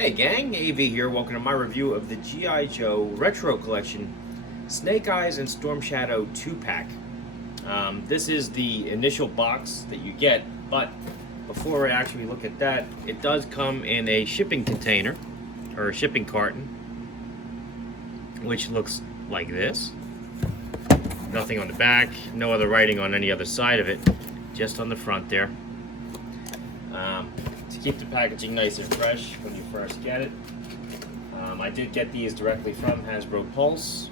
Hey gang, AV here. Welcome to my review of the G.I. Joe Retro Collection Snake Eyes and Storm Shadow 2-pack. This is the initial box that you get, but before I actually look at that, it does come in a shipping container, or a shipping carton, which looks like this. Nothing on the back, no other writing on any other side of it, just on the front there. To keep the packaging nice and fresh when you first get it. I did get these directly from Hasbro Pulse.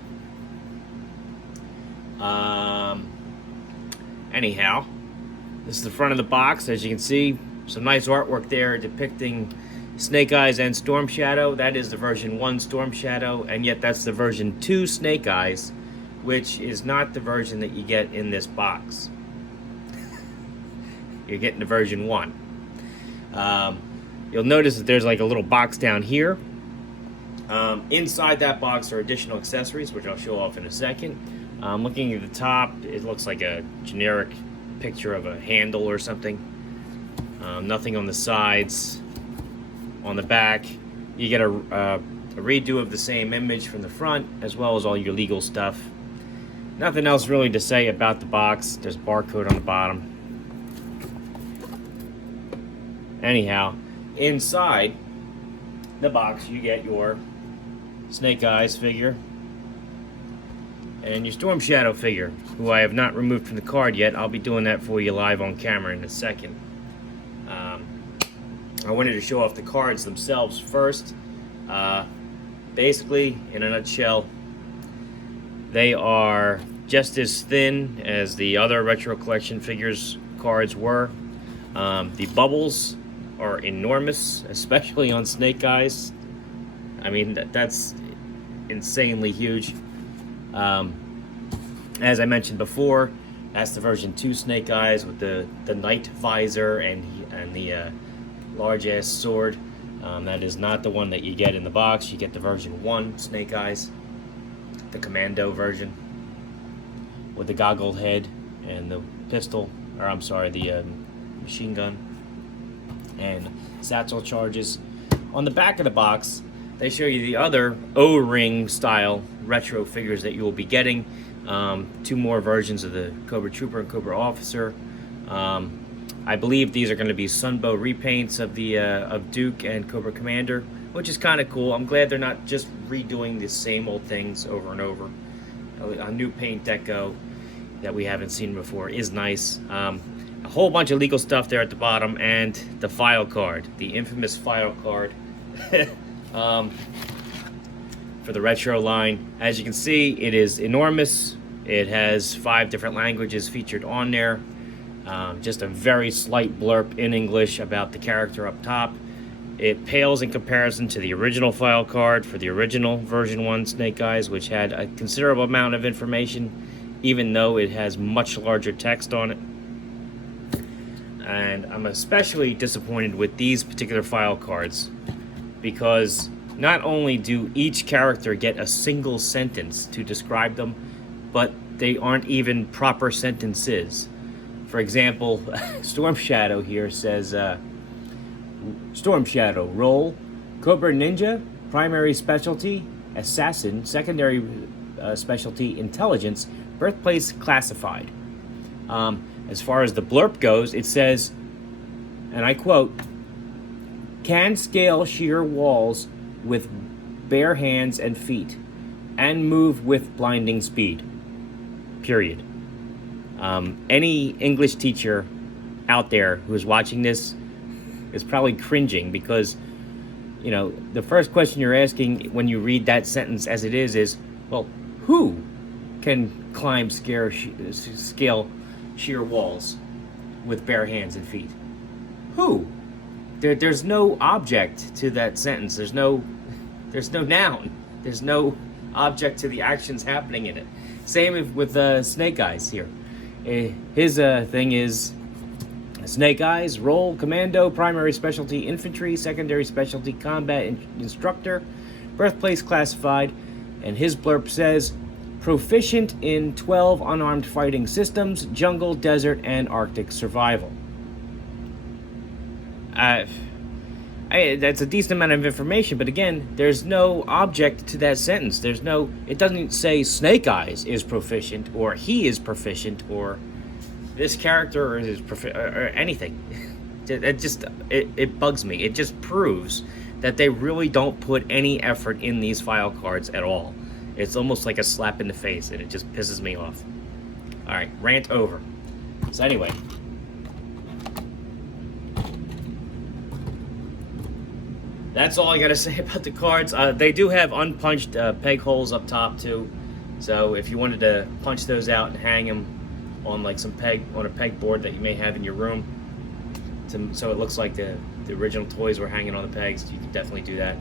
Anyhow, this is the front of the box. As you can see, some nice artwork there depicting Snake Eyes and Storm Shadow. That is the version 1 Storm Shadow, and yet that's the version 2 Snake Eyes, which is not the version that you get in this box. You're getting the version 1. You'll notice that there's like a little box down here. Inside that box are additional accessories, which I'll show off in a second. Looking at the top, it looks like a generic picture of a handle or something. Nothing on the sides. On the back, you get a redo of the same image from the front, as well as all your legal stuff. Nothing else really to say about the box. There's a barcode on the bottom. Anyhow, inside the box you get your Snake Eyes figure and your Storm Shadow figure, who I have not removed from the card yet. I'll be doing that for you live on camera in a second. I wanted to show off the cards themselves first. Basically, in a nutshell, they are just as thin as the other Retro Collection figures cards were. The bubbles are enormous, especially on Snake Eyes. I mean, that's insanely huge. As I mentioned before, that's the version 2 Snake Eyes with the knight visor and the large ass sword. That is not the one that you get in the box. You get the version 1 Snake Eyes, the commando version, with the goggle head and the pistol, or I'm sorry, the machine gun and satchel charges. On the back of the box, they show you the other O-ring style retro figures that you will be getting. 2 more versions of the Cobra Trooper and Cobra Officer. I believe these are going to be Sunbow repaints of Duke and Cobra Commander, which is kind of cool. I'm glad they're not just redoing the same old things over and over. A new paint deco that we haven't seen before is nice. A whole bunch of legal stuff there at the bottom, and the file card, the infamous file card for the retro line. As you can see, it is enormous. It has 5 different languages featured on there. Just a very slight blurb in English about the character up top. It pales in comparison to the original file card for the original version 1 Snake Eyes, which had a considerable amount of information, even though it has much larger text on it. And I'm especially disappointed with these particular file cards, because not only do each character get a single sentence to describe them, but they aren't even proper sentences. For example, Storm Shadow here says, Storm Shadow, role, Cobra Ninja, primary specialty, assassin, secondary specialty, intelligence, birthplace classified. As far as the blurb goes, it says, and I quote, can scale sheer walls with bare hands and feet, and move with blinding speed. Period. Any English teacher out there who is watching this is probably cringing, because, you know, the first question you're asking when you read that sentence as it is, well, who can climb scale sheer walls with bare hands and feet? Who? There's no object to that sentence. There's no noun. There's no object to the actions happening in it. Same with Snake Eyes here. His thing is Snake Eyes, role, commando, primary specialty, infantry, secondary specialty, combat instructor, birthplace classified, and his blurb says, proficient in 12 unarmed fighting systems, jungle, desert, and Arctic survival. That's a decent amount of information, but again, there's no object to that sentence. It doesn't say Snake Eyes is proficient, or he is proficient, or this character is or anything. It bugs me. It just proves that they really don't put any effort in these file cards at all. It's almost like a slap in the face, and it just pisses me off. All right, rant over. So anyway. That's all I gotta say about the cards. They do have unpunched peg holes up top too, so if you wanted to punch those out and hang them on like on a peg board that you may have in your room, so it looks like the original toys were hanging on the pegs, you can definitely do that.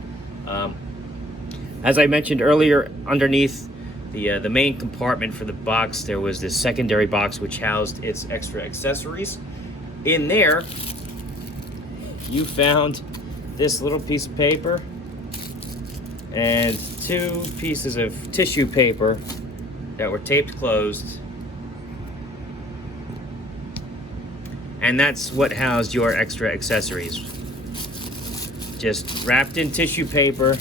As I mentioned earlier, underneath the main compartment for the box, there was this secondary box which housed its extra accessories. In there, you found this little piece of paper and 2 pieces of tissue paper that were taped closed, and that's what housed your extra accessories, just wrapped in tissue paper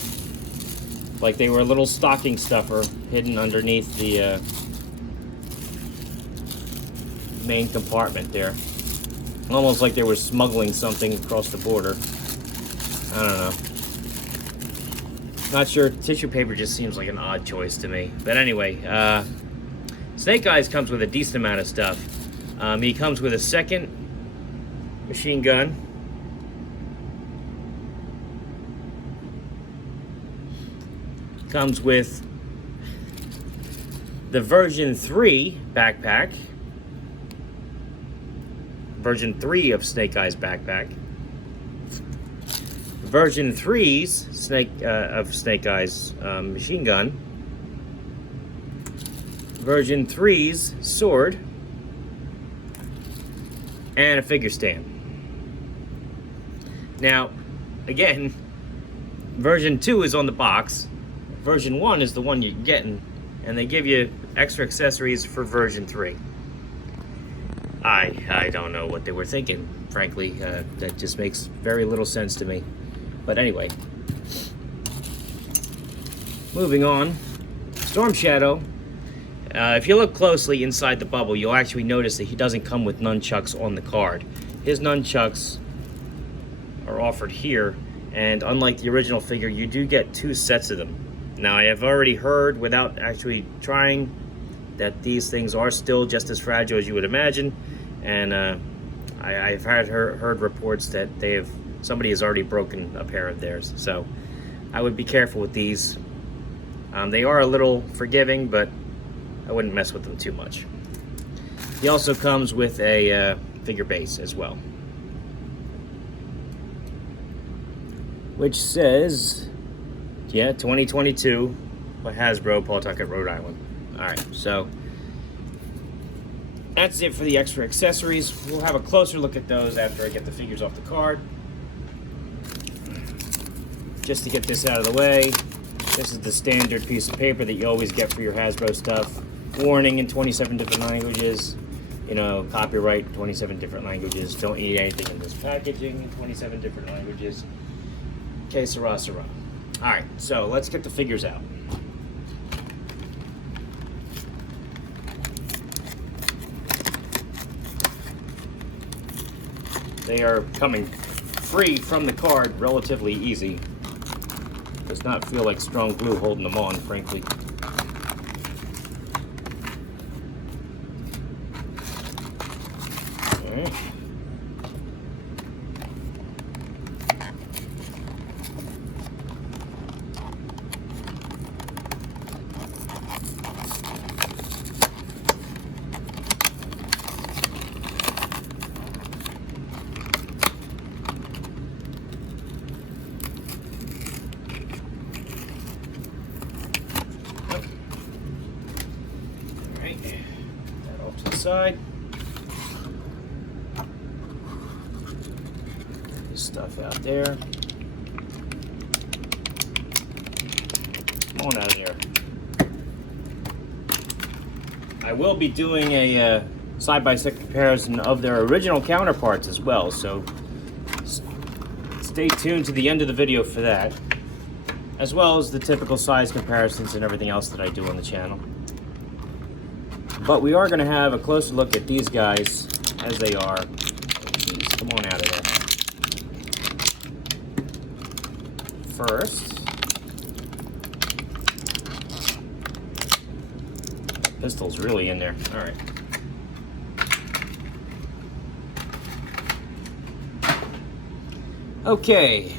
like they were a little stocking stuffer hidden underneath the main compartment there, almost like they were smuggling something across the border. I don't know. Not sure. Tissue paper just seems like an odd choice to me. But anyway, Snake Eyes comes with a decent amount of stuff. He comes with a second machine gun. Comes with the version 3 backpack. Version 3 of Snake Eyes backpack. Version 3's of Snake Eyes machine gun. Version 3's sword. And a figure stand. Now, again, version 2 is on the box. Version 1 is the one you're getting, and they give you extra accessories for version 3. I don't know what they were thinking, frankly. That just makes very little sense to me. But anyway, moving on. Storm Shadow. If you look closely inside the bubble, you'll actually notice that he doesn't come with nunchucks on the card. His nunchucks are offered here, and unlike the original figure, you do get 2 sets of them. Now, I have already heard, without actually trying, that these things are still just as fragile as you would imagine, and I've heard reports that somebody has already broken a pair of theirs, so I would be careful with these. They are a little forgiving, but I wouldn't mess with them too much. He also comes with a figure base as well, which says, 2022 by Hasbro, Pawtucket, Rhode Island. Alright, so that's it for the extra accessories. We'll have a closer look at those after I get the figures off the card. Just to get this out of the way, this is the standard piece of paper that you always get for your Hasbro stuff. Warning in 27 different languages. You know, copyright 27 different languages. Don't eat anything in this packaging in 27 different languages. Que sera, sera. Alright, so let's get the figures out. They are coming free from the card relatively easy. Does not feel like strong glue holding them on, frankly. Alright. That off to the side. This stuff out there. Come on out of there. I will be doing a side-by-side comparison of their original counterparts as well, so stay tuned to the end of the video for that, as well as the typical size comparisons and everything else that I do on the channel. But we are going to have a closer look at these guys as they are. Jeez, come on out of there. First, pistol's really in there. All right. Okay.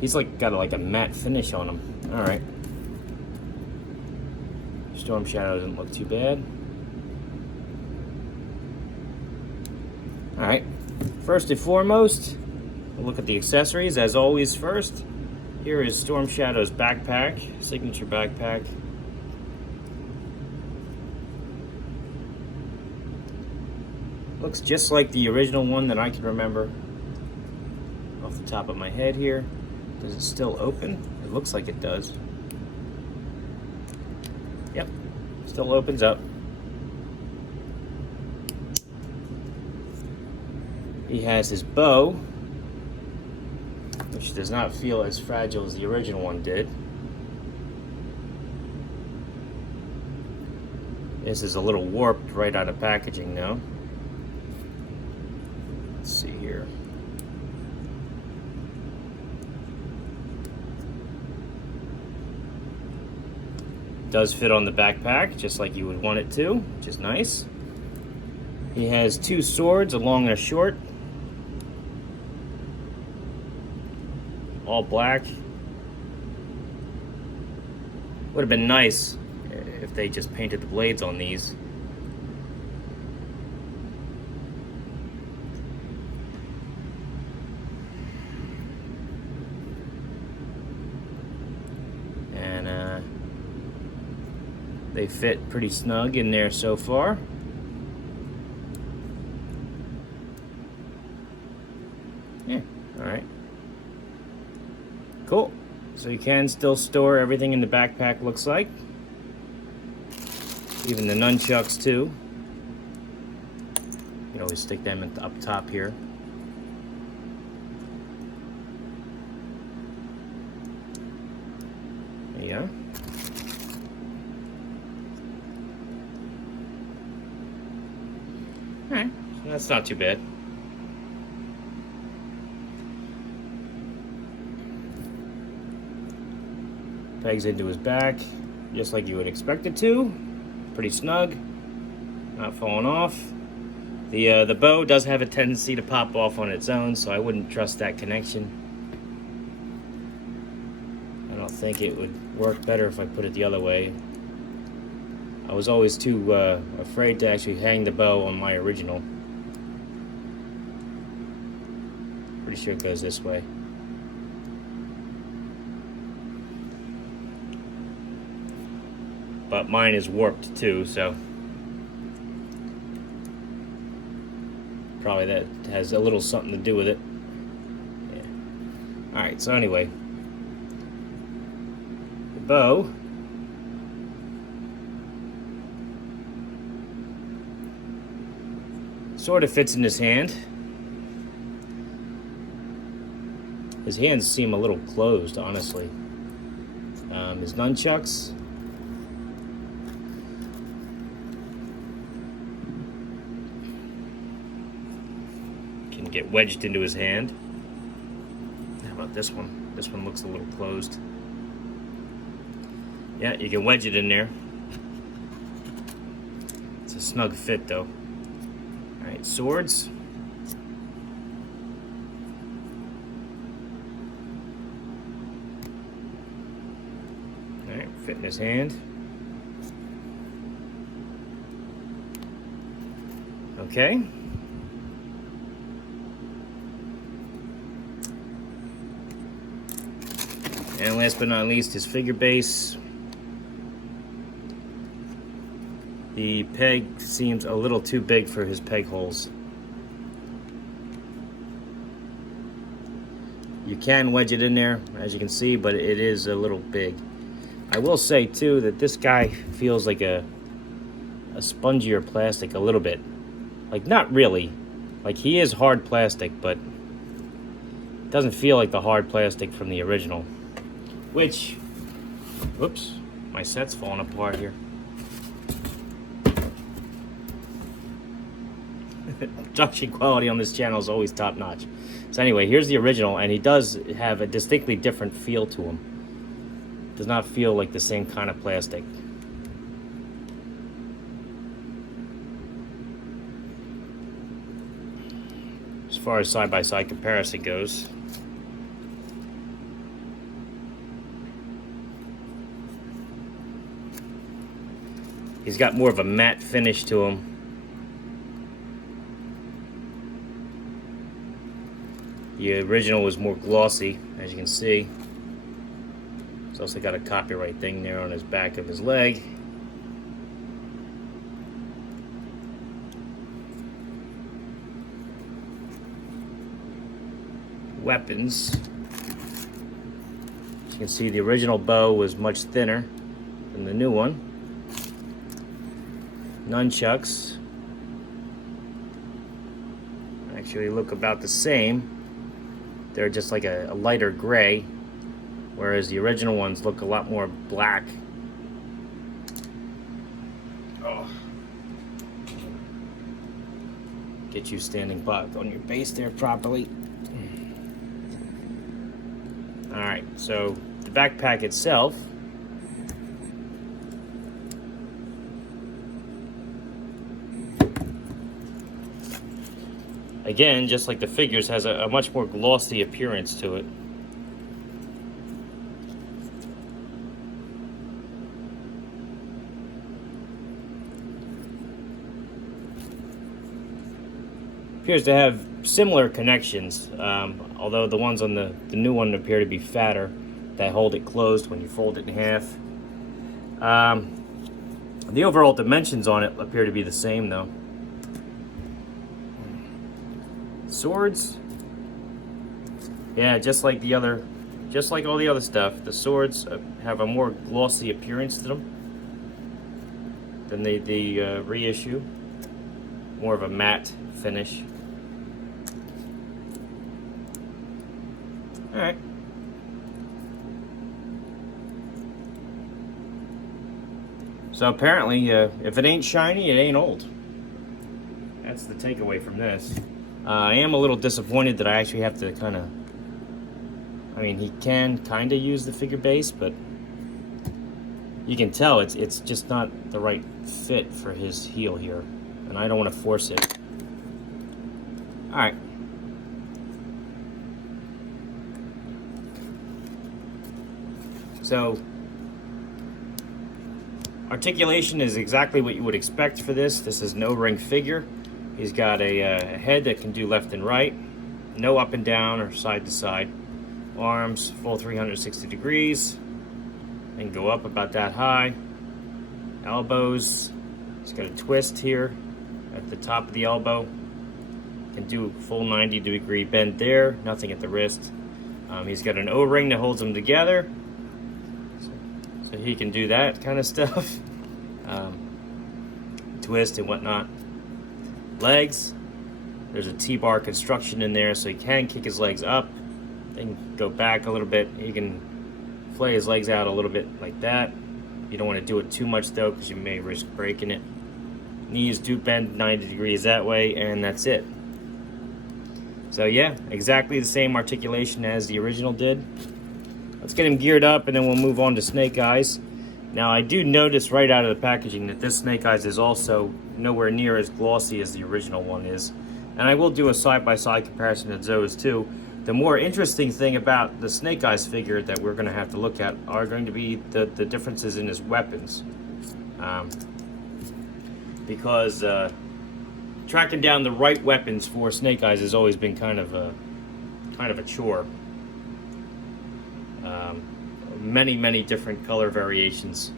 He's like got like a matte finish on him. All right. Storm Shadow doesn't look too bad. All right. First and foremost, we'll look at the accessories as always first. Here is Storm Shadow's backpack, signature backpack. Looks just like the original one that I can remember off the top of my head here. Does it still open? It looks like it does. Yep, still opens up. He has his bow, which does not feel as fragile as the original one did. This is a little warped right out of packaging now. Let's see here. Does fit on the backpack just like you would want it to, which is nice. He has two swords, a long and a short. All black. Would have been nice if they just painted the blades on these. And they fit pretty snug in there so far. Yeah, all right. Cool. So you can still store everything in the backpack, looks like. Even the nunchucks too. You can always stick them up top here. There you go. Alright, so that's not too bad. Pegs into his back, just like you would expect it to. Pretty snug, not falling off. The bow does have a tendency to pop off on its own, so I wouldn't trust that connection. I don't think it would work better if I put it the other way. I was always too afraid to actually hang the bow on my original. Pretty sure it goes this way. But mine is warped too, so probably that has a little something to do with it. Yeah. Alright, so anyway, the bow sort of fits in his hand. His hands seem a little closed, honestly. His nunchucks, can get wedged into his hand. How about this one? This one looks a little closed. Yeah, you can wedge it in there. It's a snug fit though. Alright, swords. Alright, fit in his hand. Okay. And last but not least, his figure base. The peg seems a little too big for his peg holes. You can wedge it in there, as you can see, but it is a little big. I will say, too, that this guy feels like a spongier plastic a little bit. Like, not really. Like, he is hard plastic, but doesn't feel like the hard plastic from the original. Which, whoops, my set's falling apart here. Production quality on this channel is always top notch. So anyway, here's the original, and he does have a distinctly different feel to him. Does not feel like the same kind of plastic. As far as side-by-side comparison goes, he's got more of a matte finish to him. The original was more glossy, as you can see. He's also got a copyright thing there on his back of his leg. Weapons. As you can see, the original bow was much thinner than the new one. Nunchucks actually look about the same. They're just like a lighter gray, whereas the original ones look a lot more black. Oh. Get you standing back on your base there properly. Alright, so the backpack itself, again, just like the figures, has a much more glossy appearance to it. Appears to have similar connections, although the ones on the new one appear to be fatter, that hold it closed when you fold it in half. The overall dimensions on it appear to be the same though. Swords, yeah, just like all the other stuff, the swords have a more glossy appearance to them than the reissue. More of a matte finish. All right. So apparently, if it ain't shiny, it ain't old. That's the takeaway from this. I am a little disappointed that I actually have to kind of, I mean, he can kind of use the figure base, but you can tell it's just not the right fit for his heel here, and I don't want to force it. All right. So, articulation is exactly what you would expect for this. This is no ring figure. He's got a head that can do left and right, no up and down or side to side. Arms, full 360 degrees, and go up about that high. Elbows, he's got a twist here at the top of the elbow. Can do full 90-degree bend there, nothing at the wrist. He's got an O-ring that holds them together, so he can do that kind of stuff. Twist and whatnot. Legs, there's a T-bar construction in there, so he can kick his legs up, then go back a little bit. He can flay his legs out a little bit like that. You don't want to do it too much though, because you may risk breaking it. Knees do bend 90 degrees that way, and that's it. So yeah, exactly the same articulation as the original did. Let's get him geared up, and then we'll move on to Snake Eyes. Now, I do notice right out of the packaging that this Snake Eyes is also nowhere near as glossy as the original one is. And I will do a side-by-side comparison of those too. The more interesting thing about the Snake Eyes figure that we're going to have to look at are going to be the differences in his weapons. Because tracking down the right weapons for Snake Eyes has always been kind of a chore. Many different color variations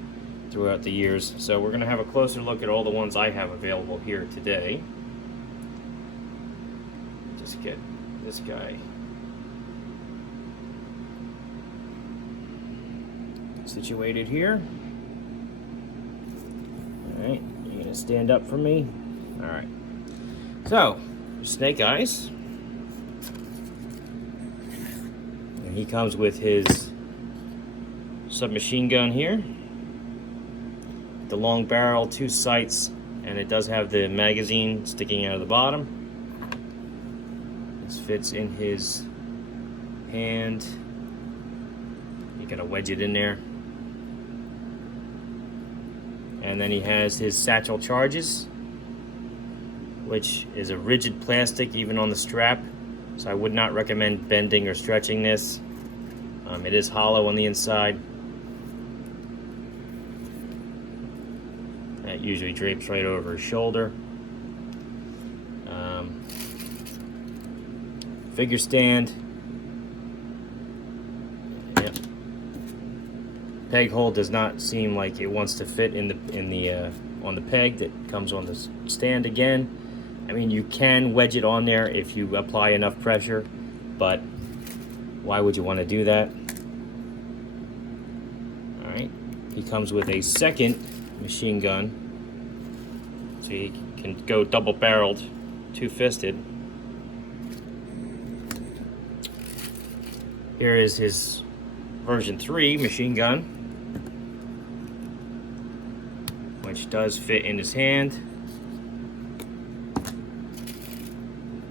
throughout the years. So we're going to have a closer look at all the ones I have available here today. Just get this guy situated here. Alright, you're going to stand up for me. Alright. So, Snake Eyes. he comes with his submachine gun here, the long barrel, 2 sights, and it does have the magazine sticking out of the bottom. This fits in his hand. You gotta wedge it in there. And then he has his satchel charges, which is a rigid plastic even on the strap, so I would not recommend bending or stretching this. It is hollow on the inside. That usually drapes right over his shoulder. Figure stand. Yep. Peg hole does not seem like it wants to fit in the on the peg that comes on the stand again. I mean, you can wedge it on there if you apply enough pressure, but why would you want to do that? All right, he comes with a second machine gun, so you can go double-barreled, 2-fisted. Here is his version 3 machine gun, which does fit in his hand.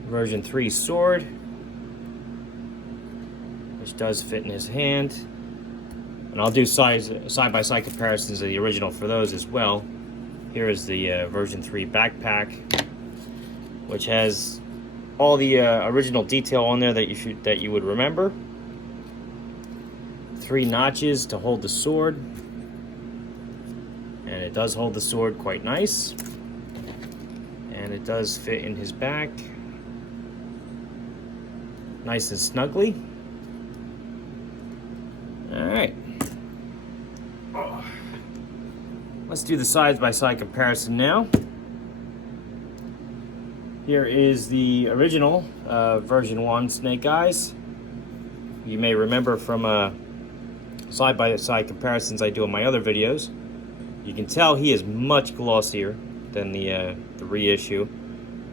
Version 3 sword, which does fit in his hand. And I'll do side-by-side comparisons of the original for those as well. Here is the version 3 backpack, which has all the original detail on there that you would remember. 3 notches to hold the sword, and it does hold the sword quite nice, and it does fit in his back nice and snugly. All right, let's do the side-by-side comparison now. Here is the original version 1 Snake Eyes. You may remember from side-by-side comparisons I do in my other videos. You can tell he is much glossier than the reissue.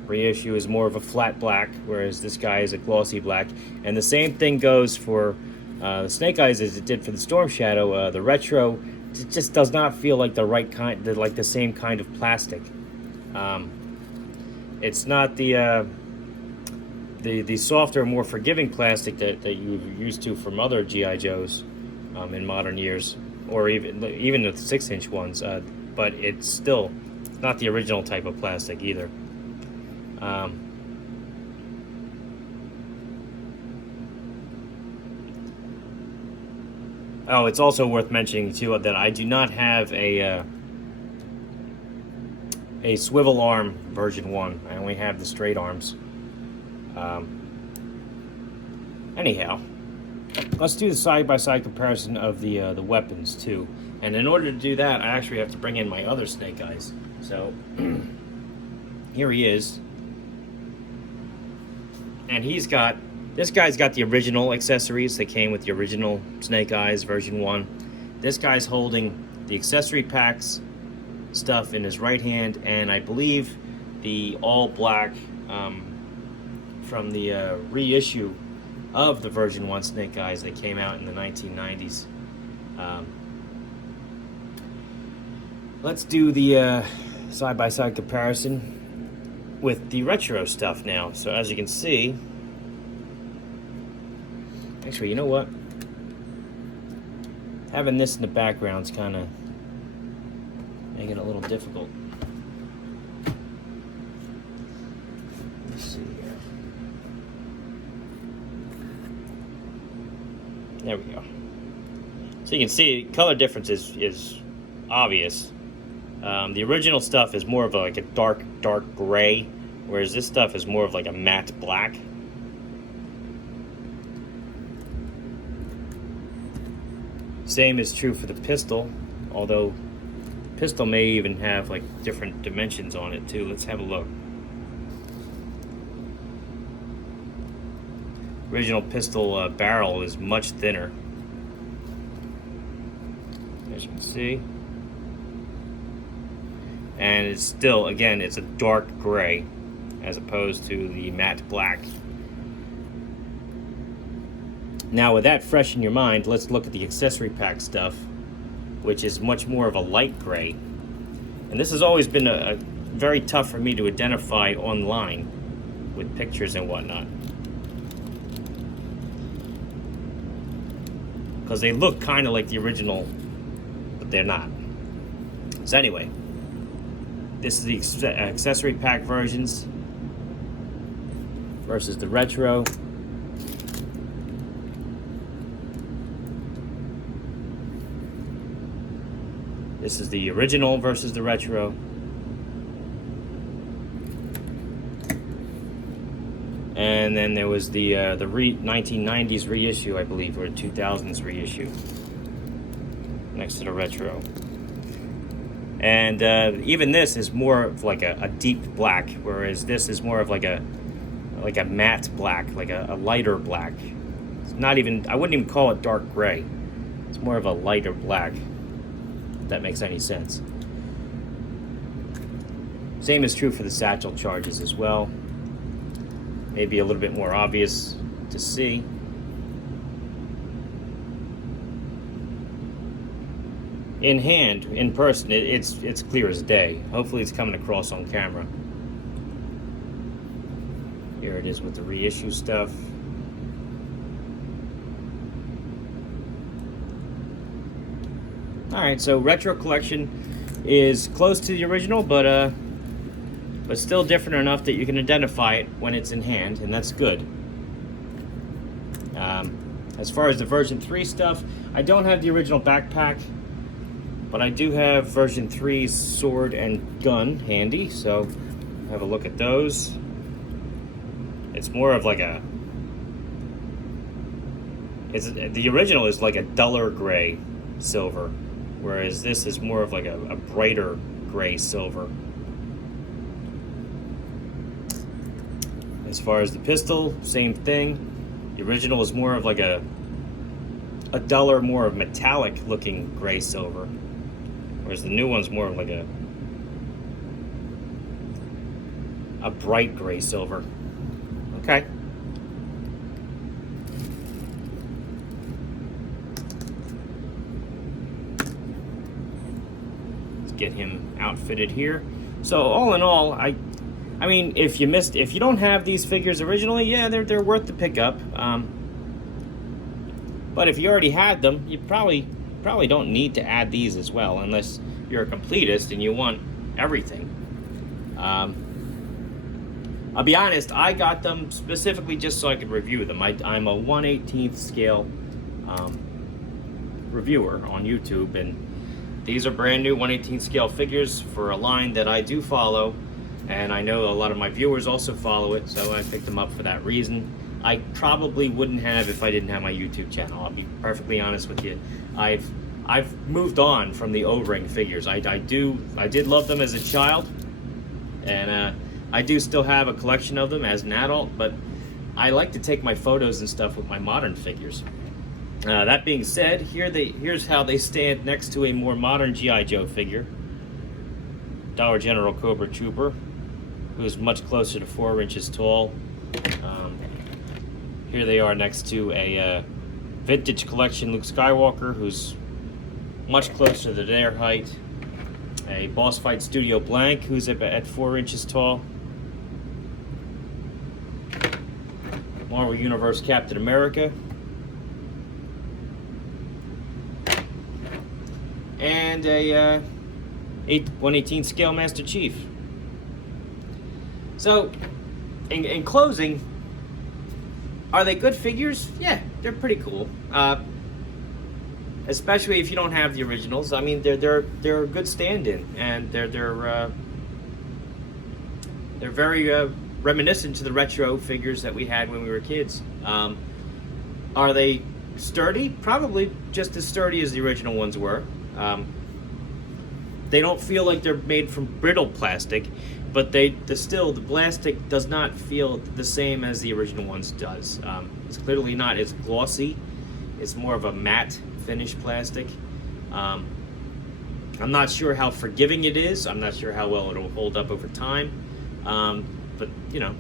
Reissue is more of a flat black, whereas this guy is a glossy black. And the same thing goes for the Snake Eyes as it did for the Storm Shadow. The retro, it just does not feel like the right kind, like the same kind of plastic. It's not the softer, more forgiving plastic that you're used to from other G.I. Joes in modern years, or even the 6-inch ones. But it's still not the original type of plastic either. Oh, it's also worth mentioning too that I do not have a swivel arm version 1. I only have the straight arms. Anyhow, let's do the side-by-side comparison of the weapons too. And in order to do that, I actually have to bring in my other Snake Eyes. So here he is. And this guy's got the original accessories that came with the original Snake Eyes version 1. This guy's holding the accessory packs stuff in his right hand, and I believe the all black from the reissue of the version 1 Snake Eyes that came out in the 1990s. Let's do the side-by-side comparison with the retro stuff now. So as you can see, actually, you know what? Having this in the background is kind of making it a little difficult. Let's see here. There we go. So you can see color difference is obvious. The original stuff is more of like a dark gray, whereas this stuff is more of like a matte black. Same is true for the pistol, although pistol may even have like different dimensions on it too. Let's have a look. Original pistol barrel is much thinner, as you can see. And it's still, again, it's a dark gray as opposed to the matte black. Now, with that fresh in your mind, let's look at the accessory pack stuff, which is much more of a light gray. And this has always been a very tough for me to identify online with pictures and whatnot, because they look kind of like the original, but they're not. So anyway, this is the accessory pack versions versus the retro. This is the original versus the retro. And then there was the 1990s reissue, I believe, or 2000s reissue next to the retro. And even this is more of like a deep black, whereas this is more of like a matte black, like a lighter black. It's not even, I wouldn't even call it dark gray. It's more of a lighter black, if that makes any sense. Same is true for the satchel charges as well. Maybe a little bit more obvious to see. In hand, in person, it's clear as day. Hopefully it's coming across on camera. Here it is with the reissue stuff. Alright, so retro collection is close to the original, but still different enough that you can identify it when it's in hand, and that's good. As far as the version 3 stuff, I don't have the original backpack, but I do have version 3's sword and gun handy, so have a look at those. It's more of like the original is like a duller gray silver, whereas this is more of like a brighter gray silver. As far as the pistol, same thing. The original is more of like a duller, more of metallic looking gray silver, whereas the new one's more of like a bright gray silver. Okay. Let's get him outfitted here. So all in all, I mean, if you don't have these figures originally, yeah, they're worth the pickup. But if you already had them, you probably don't need to add these as well, unless you're a completist and you want everything. I'll be honest, I got them specifically just so I could review them. I'm a 1/18th scale reviewer on YouTube, and these are brand new 1/18th scale figures for a line that I do follow. And I know a lot of my viewers also follow it, so I picked them up for that reason. I probably wouldn't have if I didn't have my YouTube channel. I'll be perfectly honest with you. I've moved on from the O-ring figures. I did love them as a child, and I do still have a collection of them as an adult. But I like to take my photos and stuff with my modern figures. That being said, here's how they stand next to a more modern G.I. Joe figure, Dollar General Cobra Trooper, who's much closer to 4 inches tall. Here they are next to a vintage collection Luke Skywalker, who's much closer to their height. A Boss Fight Studio Blank, who's at 4 inches tall. Marvel Universe Captain America. And a 1/18 scale Master Chief. So, in closing, are they good figures? Yeah, they're pretty cool. Especially if you don't have the originals. I mean, they're a good stand-in, and they're very reminiscent to the retro figures that we had when we were kids. Are they sturdy? Probably just as sturdy as the original ones were. They don't feel like they're made from brittle plastic, but the plastic does not feel the same as the original ones does. It's clearly not as glossy. It's more of a matte finish plastic. I'm not sure how forgiving it is. I'm not sure how well it'll hold up over time. But you know,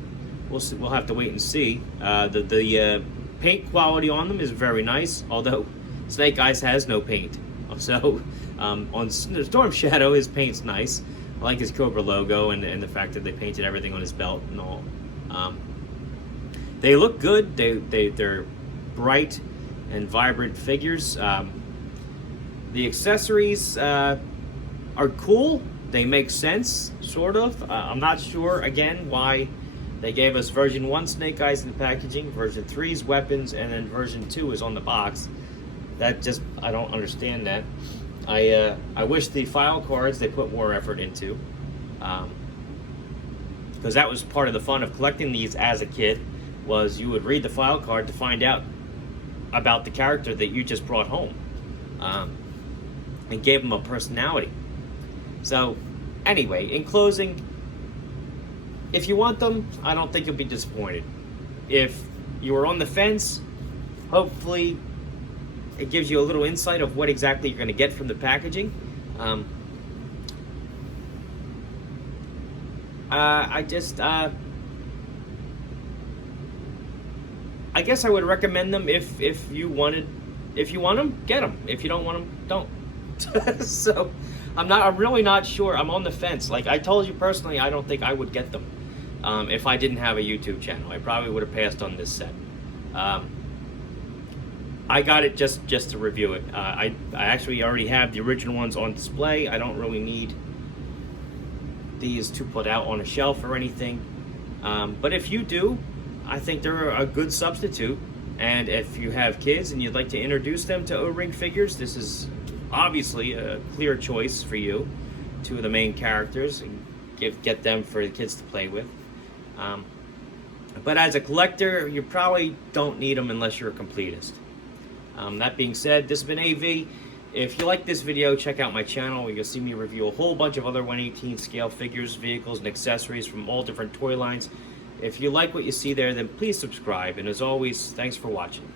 we'll have to wait and see. The paint quality on them is very nice, although Snake Eyes has no paint. So on Storm Shadow, his paint's nice. I like his Cobra logo and the fact that they painted everything on his belt and all. They look good. They're bright and vibrant figures. The accessories are cool. They make sense, sort of. I'm not sure, again, why they gave us version 1 Snake Eyes in the packaging, version 3's weapons, and then version 2 is on the box. That just, I don't understand that. I wish the file cards they put more effort into. Because that was part of the fun of collecting these as a kid, was you would read the file card to find out about the character that you just brought home. And gave them a personality. So, anyway, in closing, if you want them, I don't think you'll be disappointed. If you were on the fence, hopefully it gives you a little insight of what exactly you're going to get from the packaging. I guess I would recommend them if you want them, get them. If you don't want them, don't. So I'm really not sure. I'm on the fence. Like I told you personally, I don't think I would get them if I didn't have a YouTube channel. I probably would have passed on this set. I got it just to review it. I actually already have the original ones on display. I don't really need these to put out on a shelf or anything. But if you do, I think they're a good substitute. And if you have kids and you'd like to introduce them to O-Ring figures, this is obviously a clear choice for you. Two of the main characters, and get them for the kids to play with. But as a collector, you probably don't need them unless you're a completist. That being said, this has been AV. If you like this video, check out my channel where you'll see me review a whole bunch of other 1/18 scale figures, vehicles, and accessories from all different toy lines. If you like what you see there, then please subscribe. And as always, thanks for watching.